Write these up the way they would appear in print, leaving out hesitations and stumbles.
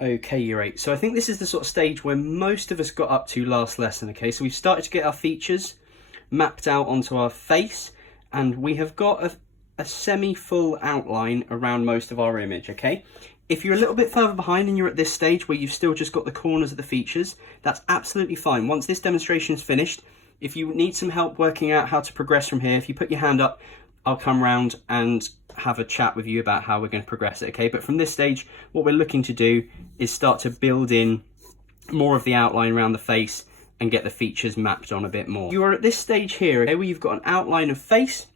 Okay, Year 8. So I think this is the sort of stage where most of us got up to last lesson, okay? So we've started to get our features mapped out onto our face, and we have got a semi-full outline around most of our image, okay? If you're a little bit further behind and you're at this stage where you've still just got the corners of the features, that's absolutely fine. Once this demonstration is finished, if you need some help working out how to progress from here, if you put your hand up, I'll come round and have a chat with you about how we're going to progress it, okay? But from this stage, what we're looking to do is start to build in more of the outline around the face and get the features mapped on a bit more. You are at this stage here, okay, where you've got an outline of face.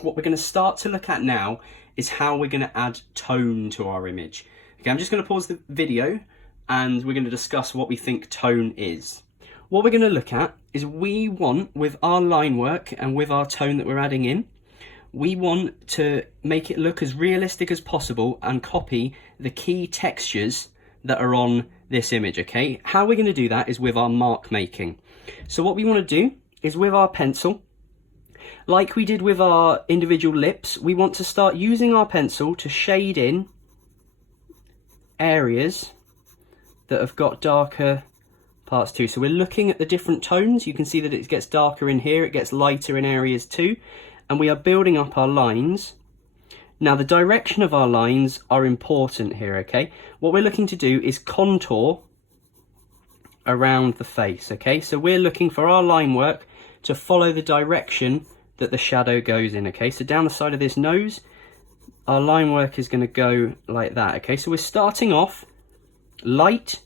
What we're going to start to look at now is how we're going to add tone to our image. Okay, I'm just going to pause the video and we're going to discuss what we think tone is. What we're going to look at is we want, with our line work and with our tone that we're adding in, we want to make it look as realistic as possible and copy the key textures that are on this image, okay? How we're going to do that is with our mark making. So what we want to do is with our pencil, like we did with our individual lips, we want to start using our pencil to shade in areas that have got darker parts too. So we're looking at the different tones. You can see that it gets darker in here, it gets lighter in areas too. And we are building up our lines. Now the direction of our lines are important here, okay? What we're looking to do is contour around the face, okay? So we're looking for our line work to follow the direction that the shadow goes in, okay? So down the side of this nose, our line work is going to go like that, okay? So we're starting off light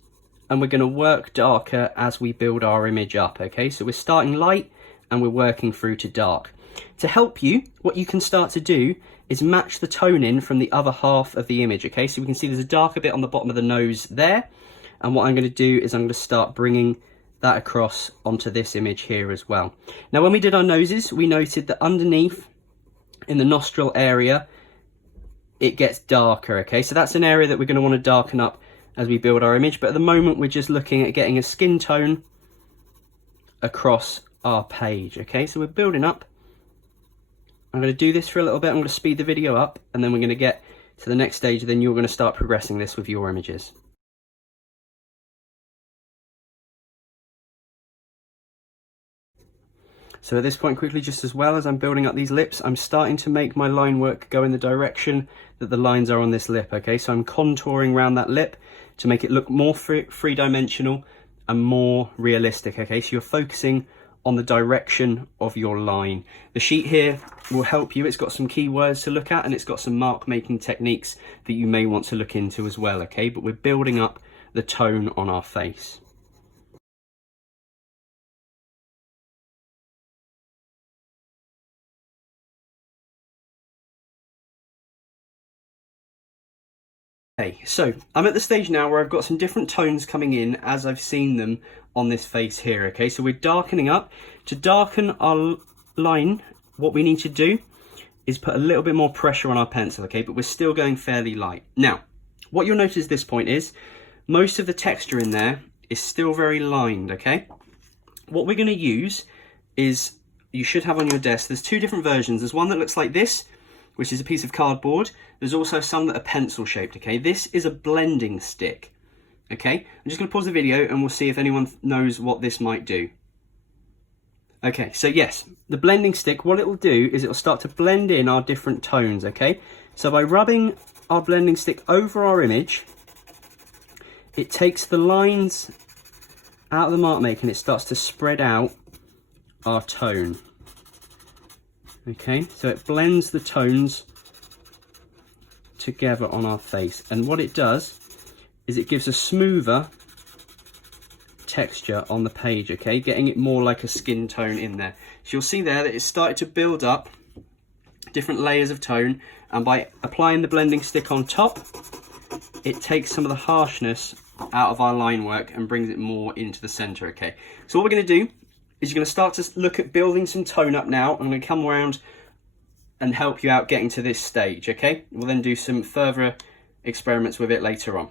and we're going to work darker as we build our image up, okay? So we're starting light and we're working through to dark. To help you, what you can start to do is match the tone in from the other half of the image, okay? So we can see there's a darker bit on the bottom of the nose there. And what I'm going to do is I'm going to start bringing that across onto this image here as well. Now, when we did our noses, we noted that underneath in the nostril area, it gets darker, okay? So that's an area that we're going to want to darken up as we build our image. But at the moment, we're just looking at getting a skin tone across our page, okay? So we're building up. I'm going to do this for a little bit. I'm going to speed the video up and then we're going to get to the next stage. Then you're going to start progressing this with your images. So at this point, quickly, just as well as I'm building up these lips, I'm starting to make my line work go in the direction that the lines are on this lip, okay? So I'm contouring around that lip to make it look more three-dimensional and more realistic, okay? So you're focusing on the direction of your line. The sheet here will help you. It's got some keywords to look at and it's got some mark making techniques that you may want to look into as well, okay? But we're building up the tone on our face. Okay, so I'm at the stage now where I've got some different tones coming in as I've seen them on this face here, okay? So we're darkening up. To darken our line, what we need to do is put a little bit more pressure on our pencil, okay? But we're still going fairly light. Now, what you'll notice at this point is most of the texture in there is still very lined, okay? What we're going to use is, you should have on your desk, there's two different versions. There's one that looks like this, which is a piece of cardboard. There's also some that are pencil shaped, okay? This is a blending stick, okay? I'm just gonna pause the video and we'll see if anyone knows what this might do. Okay, so yes, the blending stick, what it'll do is it'll start to blend in our different tones, okay? So by rubbing our blending stick over our image, it takes the lines out of the mark making, it starts to spread out our tone. Okay, so it blends the tones together on our face, and what it does is it gives a smoother texture on the page, okay, getting it more like a skin tone in there. So you'll see there that it's started to build up different layers of tone, and by applying the blending stick on top, it takes some of the harshness out of our line work and brings it more into the center, okay? So what we're going to do is you're going to start to look at building some tone up now. I'm going to come around and help you out getting to this stage, okay? We'll then do some further experiments with it later on.